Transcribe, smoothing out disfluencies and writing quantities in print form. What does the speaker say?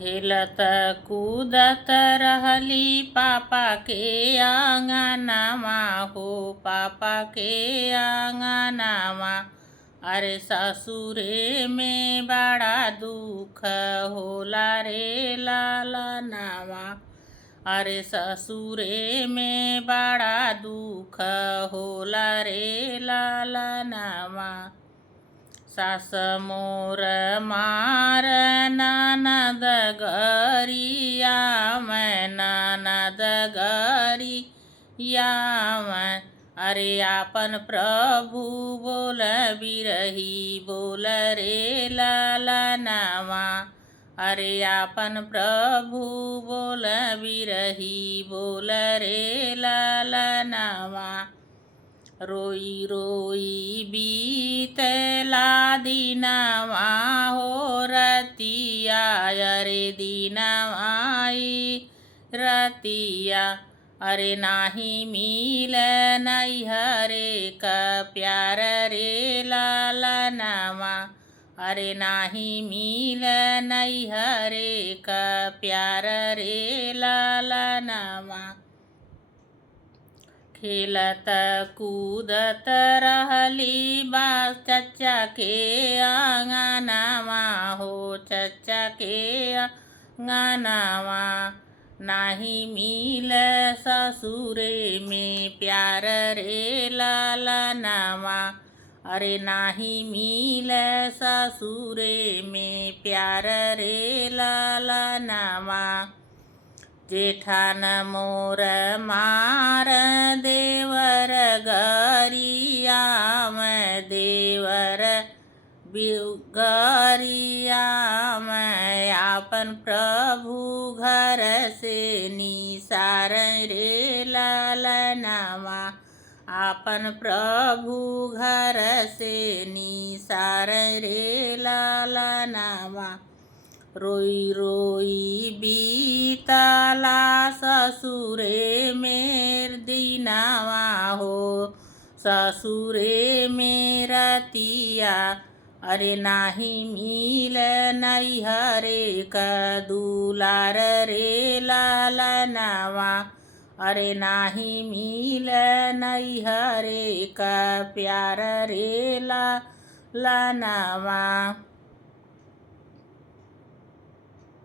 खेलत कूदत रहली पापा के आंगनवा हो पापा के आंगनवा। अरे ससुरे में बड़ा दुख होला रे लालनवा। अरे ससुरे में बड़ा दुख होला रे लालनवा। सास मोर मार ननद गरिया मैं ननद गरिया मैं। अरे आपन प्रभु बोल बिरही बोल रे लालनवा। अरे आपन प्रभु बोल बिरही बोल रे लालनवा। रोई रोई बीतला दिनवा हो रतिया अरे दिनवाई रतिया। अरे नाही मिल नैहरे का प्यार रे लालनवा। अरे नाही मिल नैहरे का प्यार रे लालनवा। खेलत कूदत रहली बा चचा के आंगनवा हो चचा के आंगनवा। नाही मिल ससुरे में प्यार रे लालनवा। अरे नाही मिल ससुरे में प्यार रे लालनवा। जेठान मोर मार देवर गरिया मैं देवर गरिया मैं। आपन प्रभु घर से निसार रे लालनवा। आपन प्रभु घर से निसार रे लालनवा। रोई रोई बीतला ससुरे में दिनवा हो ससुरे में रतिया। अरे नाही मिल नैहरे का दुलार रे लालनवा। अरे नाही मिल नैहरे का प्यार रे लालनवा।